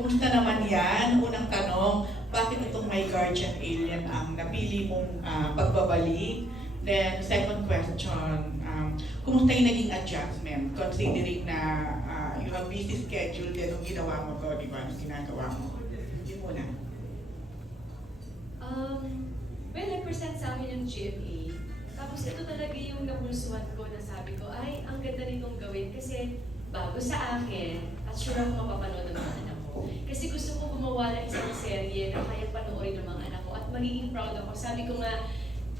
kumusta naman yan? Unang tanong, bakit itong My Guardian Alien ang napili mong pagbabalik? Then, second question, kumusta yung naging adjustment? Considering na you have busy schedule din nung ginawa mo to, di ba? Nung ginagawa mo. Yun muna. Well, nag-present sa amin yung GMA. Tapos ito talaga yung nabulsuhan ko na sabi ko, ay, ang ganda nitong gawin kasi bago sa akin at sure ako mapapanood ng mga anak ko. Kasi gusto ko gumawa ng isang serye na kaya panoorin ng mga anak ko at magiging proud ako. Sabi ko nga,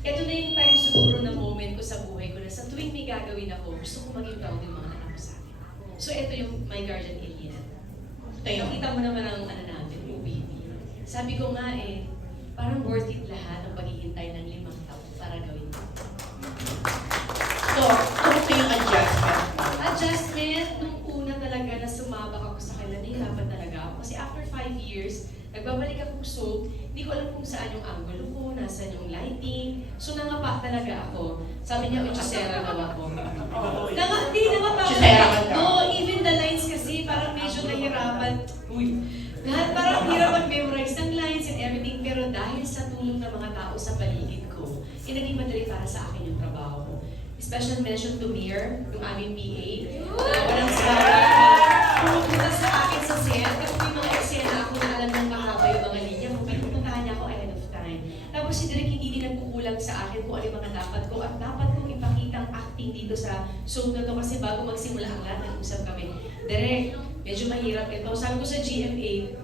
ito na yung time siguro na moment ko sa buhay ko na sa tuwing may gagawin ako, gusto ko maging proud yung mga anak ko sa akin. So ito yung My Guardian Alien. Nakita mo naman ang ano natin, movie. Sabi ko nga parang worth it lahat ang paghihintay ng 5 taon para gawin ito. So, kumusta yung adjustment? Adjustment, nung una talaga na sumabak ako sa kanila, nahihirapan talaga ako. Kasi after 5 years, nagbabalik akong soap, hindi ko alam kung saan yung angulo ko, nasaan yung lighting. So nangapa talaga ako. Sabi niya, Uchisera daw ako. Hindi, nangapa talaga. No, even the lines kasi, parang medyo nahirapan. Lahat parang hirap mag-memorize ng lines and everything. Pero dahil sa tulong ng mga tao sa paligid ko, naging madali para sa akin yung trabaho ko. Special mention to Mir, yung aming PA, na walang sabi, pumupunta sa akin sa set, kasi may mga eksena ako na alam ng mahaba yung mga linya, kung pinupuntahan niya ako ahead of time. Tapos si Direk hindi din nagkukulang sa akin kung ano yung mga dapat ko, at dapat kong ipakita ang acting dito sa show na to, kasi bago magsimula ang lahat, nag-usap kami, Direk, medyo mahirap ito. Sabi ko sa GMA,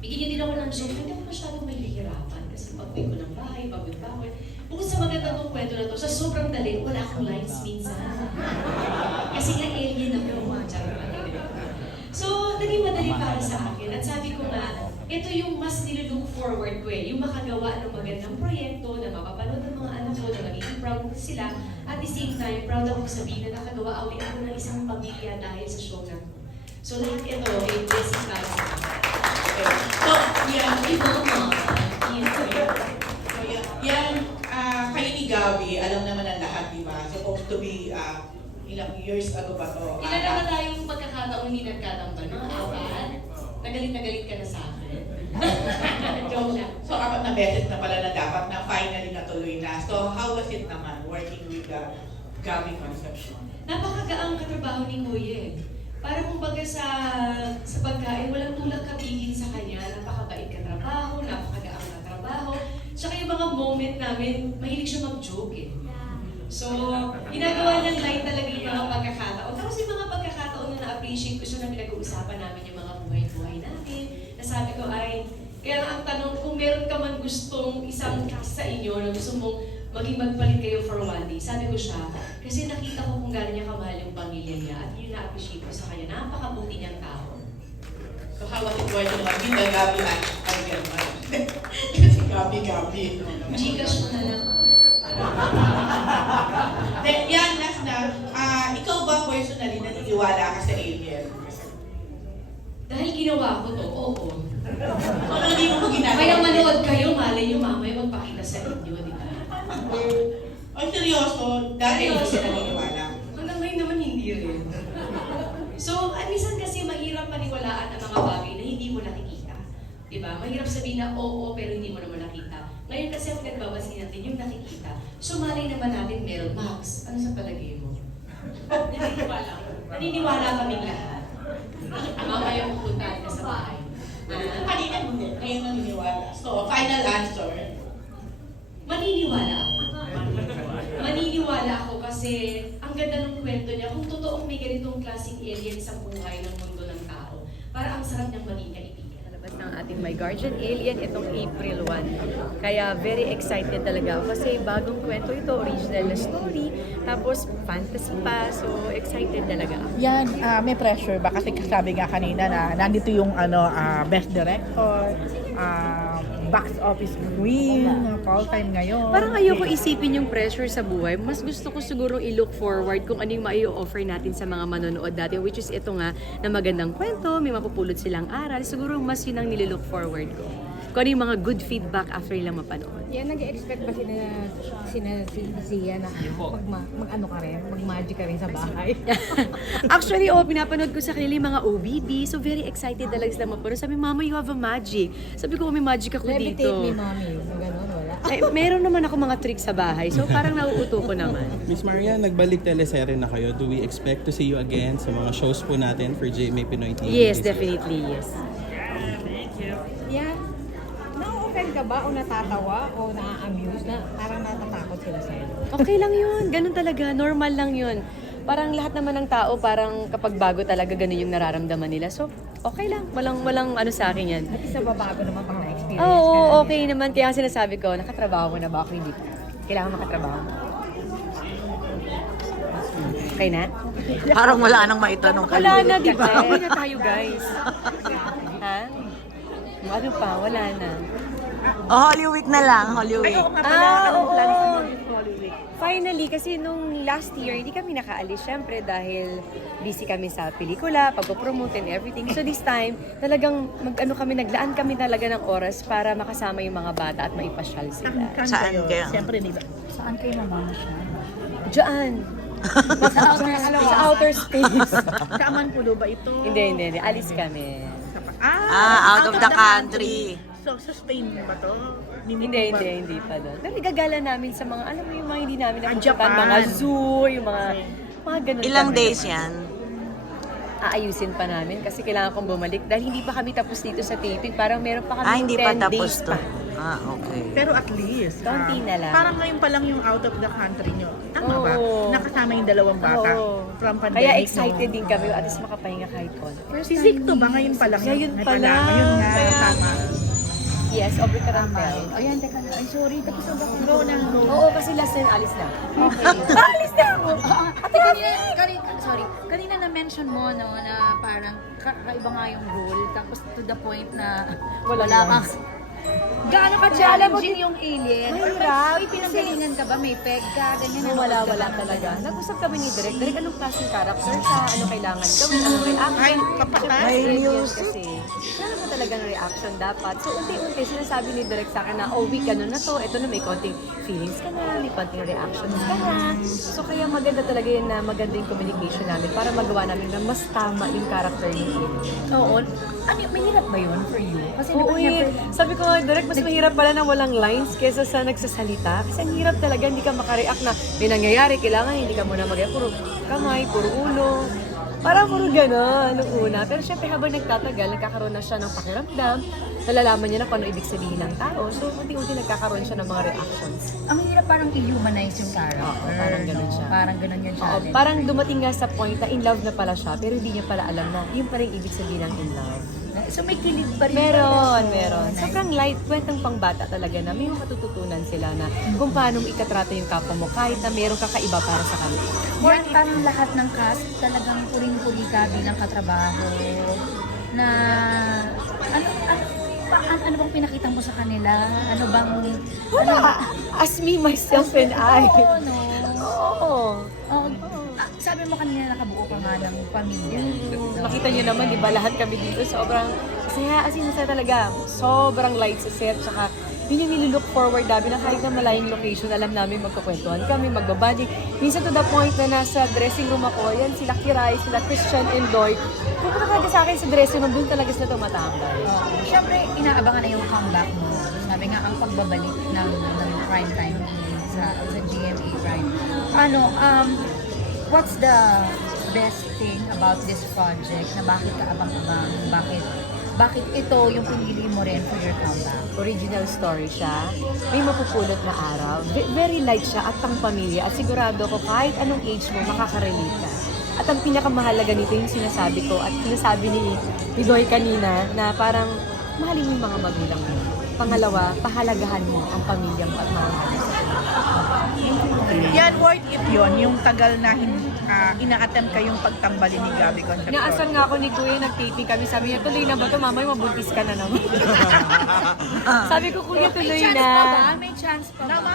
bigyan niyo din ako ng show, hindi ako masyadong mahihirapan, kasi pag-uwi ko ng bahay, pagod pa ako. Bukod sa maganda tong kwento na to, sa sobrang dali, wala akong lines minsan. Kasi nga alien ako, so, naging madali para sa akin. At sabi ko nga, ito yung mas nilook forward ko yung makagawa ng magandang proyekto na mapapanood ng mga anak ko, na magiging proud sila. At the same time, proud ako sabihin na nakagawa ulit ako ng isang pamilya dahil sa show na to. So, lahat ito ay blessing para sa akin. Okay. So, yeah, kayo ni Gabi, alam naman ang lahat, di ba? Supposed to be ilang years ago ba to? Ilan naman tayong pagkakataong hindi nagkatamba, no? Nagalit na galit ka na sa akin. Joke lang. So, 4 na beses na pala na dapat na finally natuloy na. So, how was it naman working with Gabi Concepcion? Napakagaang katrabaho ni Kuya Para kumbaga sa pagkain, walang tulak kabigin sa kanya. Napakabait katrabaho, napakagaang katrabaho. Tsaka yung mga moment namin, mahilig siya mag-joke So, ginagawa niyang light talaga yung mga pagkakataon. Tapos yung mga pagkakataon na na-appreciate ko siya na pinag-uusapan namin yung mga buhay-buhay natin. Nasabi ko ay, kaya ang tanong, kung meron ka man gustong isang cast sa inyo na gusto mong maging magpalit kayo for one day, sabi ko siya, kasi nakita ko kung gano'n niya kamahal yung pamilya niya at yun na-appreciate ko sa kanya. Napakabuti niyang tao. So, how was it working with the Gabi again? Kasi Gabi. Gcash mo na lang. Then, yan, last na. Ikaw ba personally naniniwala ka sa alien? Dahil ginawa ko to, oo. Ano hindi mo ginagawa? Kaya manood kayo, malay nyo mamaya magpakita sa inyo, di ba? Ay, seryoso? Dahil hindi ka naniniwala? Hanggang ngayon naman hindi rin. So, minsan kasi mahirap paniwalaan ang mga bagay na hindi mo nakikita. Di ba? Mahirap sabihin na oo, pero hindi mo naman nakita. Ngayon kasi ang nagbabasi natin yung nakikita. So, malay naman natin meron. Max, ano sa palagay mo? Naniniwala. Naniniwala kaming lahat. Mamaya pupuntahan ka sa bahay. Kanina hindi. Ngayon naniniwala. So, final answer. Maniniwala ako. Maniniwala ako kasi ang ganda ng kwento niya. Kung totoong may ganitong klaseng alien sa buhay ng mundo ng tao, para ang sarap niyang maging kaibigan. Labas ng ating My Guardian Alien itong April 1. Kaya very excited talaga ako kasi bagong kwento ito, original na story, tapos fantasy pa, so excited talaga ako. Yan, may pressure ba? Kasi sabi nga kanina na nandito yung best director, box office queen, all time ngayon. Parang ayoko isipin yung pressure sa buhay. Mas gusto ko siguro i-look forward kung ano yung mai-offer natin sa mga manonood dati, which is ito nga na magandang kwento, may mapupulot silang aral. Siguro mas yun ang nililook forward ko. kung ano yung mga good feedback after nila mapanood. Yan, nag-expect ba sina Zia na mag-ano ka rin? Mag-magic ka rin sa bahay? Actually, pinapanood ko sa kanila yung mga OBB. So, very excited talaga sila mapanood. Sabi, Mama, you have a magic. Sabi ko, may magic ako Levitate dito. ni mommy. Ganun, wala. Ay, meron naman ako mga tricks sa bahay. So, parang nauuto ko naman. Miss Maria, nagbalik teleserye na kayo. Do we expect to see you again sa mga shows po natin for GMA Pinoy TV? Yes, this year? definitely, yes. Yan. Na-offend ka ba o natatawa o na-amuse na parang natatakot sila sa'yo? Okay lang yun. Ganun talaga. Normal lang yun. Parang lahat naman ng tao, parang kapag bago talaga, ganun yung nararamdaman nila. So, okay lang. Walang ano sa akin yan. At isa babago naman pang na-experience Oo, ka. okay naman. Kaya sinasabi ko, nakatrabaho mo na ba ako? Hindi. Kailangan makatrabaho mo. Okay na? Parang wala nang maitanong ka. Wala na, di ba? Uwi na tayo, guys. Ha? Ano pa? Wala na. Holy Week na lang, Holy Week. Oo. Finally, kasi nung last year, hindi kami nakaalis, syempre, dahil busy kami sa pelikula, pag-promote and everything. So this time, talagang naglaan kami talaga ng oras para makasama yung mga bata at maipasyal sila. Saan kayo? Siyempre, di ba? Saan kayo mamamasyal? Diyan. Sa outer space. Sa Amanpulo ba ito? Hindi. Alis kami. Out of the country. So, sa Spain ba to? Hindi pa doon. Pero igagala namin sa mga, alam mo yung mga hindi namin napupuntan, Japan. mga zoo, yung mga ganun. Ilang kami. days yan? Aayusin pa namin kasi kailangan kong bumalik dahil hindi pa kami tapos dito sa taping. Parang meron pa kami Hindi 10 pa days tapos to. pa. Okay. Pero at least, Kaunti na lang. Parang ngayon pa lang yung out of the country nyo. Tama ba? Oo. Nakasama yung dalawang bata Oo. from pandemic. Kaya excited din kami at least makapahinga kahit konti. Si Zicto ba ngayon pa lang? Siya yun Ay, pala. Ngayon nga, Kaya- tama. Yes, Aubrey Carantel. Ayan, teka na. Ay, sorry. Tapos na ba? Go na, go. Oo, kasi last time alis na. Alis na ako! Ate, kanina na-mention mo, no, na parang kakaiba nga yung role, tapos to the point na Wala kang... Gaano ka challenging yung alien? Mahirap. May pinanggalingan ka ba? May peg ka? Ganyan. Wala talaga. Nag-usap kami ni Direk. Direk, anong klaseng character siya? Ano kailangan gawin? Anong reaction? Ay, kapatay. Siyempre, May alien music. kasi. Kailangan mo talaga ng reaction dapat. So, unti-unti, sinasabi ni Direk sa akin na, week ano na to. Ito na, may konting feelings ka na, may konting reactions ka na. So, kaya maganda talaga yun na maganda yung communication namin para magawa namin na mas tama yung character ni alien. Oo. Ano, mahirap ba yun for you? Kasi Oo, diba, sabi ko nga, Direk, mas mahirap pala na walang lines kesa sa nagsasalita. Kasi ang hirap talaga, hindi ka makareact na may nangyayari, kailangan hindi ka muna puro kamay, puro ulo. Parang puro gano'n nung una. Pero syempre habang nagtatagal, nagkakaroon na siya ng pakiramdam, nalalaman niya na kung ano ibig sabihin ng tao. So, unti-unti nagkakaroon siya ng mga reactions. ang hirap parang i-humanize yung character. Oo, parang ganun siya. Parang ganun yung Oo, challenge. parang dumating nga sa point na in love na pala siya, pero hindi niya pala alam na yun pa rin ibig sabihin ng in love. So may kilig pa rin. Meron. Nice. Sobrang light, kwentang pangbata talaga na may matututunan sila na kung paano ikatrato yung kapwa mo kahit na meron kakaiba para sa kanila. Yan, parang lahat ng cast talagang puring-puri ka bilang katrabaho na ano bang pinakita mo sa kanila? Ano bang As me, myself, and I. Oo, no. Oo. Oo. Sabi mo kanina nakabuo ka nga ng pamilya. Makita niyo naman, di ba, lahat kami dito sobrang saya. As in, saya talaga. Sobrang light sa set. Tsaka, yun yung nilook forward namin na kahit na malayong location, alam namin magkukwentuhan kami, magbabanding. Minsan to the point na nasa dressing room ako, yan sila Kiray, sila Christian and Doy. Pupunta talaga sa akin sa dressing room, doon talaga sila tumatambay. Siyempre, inaabangan na yung comeback mo. Sabi nga, ang pagbabalik ng prime time sa GMA Prime. What's the best thing about this project na bakit ka abang-abang? Bakit ito yung pinili mo rin for your comeback? Original story siya. May mapupulot na araw. Very light siya at pang pamilya. At sigurado ko kahit anong age mo, makaka-relate ka. At ang pinakamahalaga nito yung sinasabi ko at sinasabi ni Doy kanina na parang mahalin mo yung mga magulang mo. Pangalawa, pahalagahan mo ang pamilyang pagmamahal. Yan, worth it yun. Yung tagal na ina-attempt kayong pagtambali ni Gabby Concepcion. Inaasar nga ako ni Kuya, nag-taping kami. Sabi niya, tuloy na ba ito? Mamay, mabuntis ka na naman. Sabi ko, Kuya, tuloy na. May chance pa ba?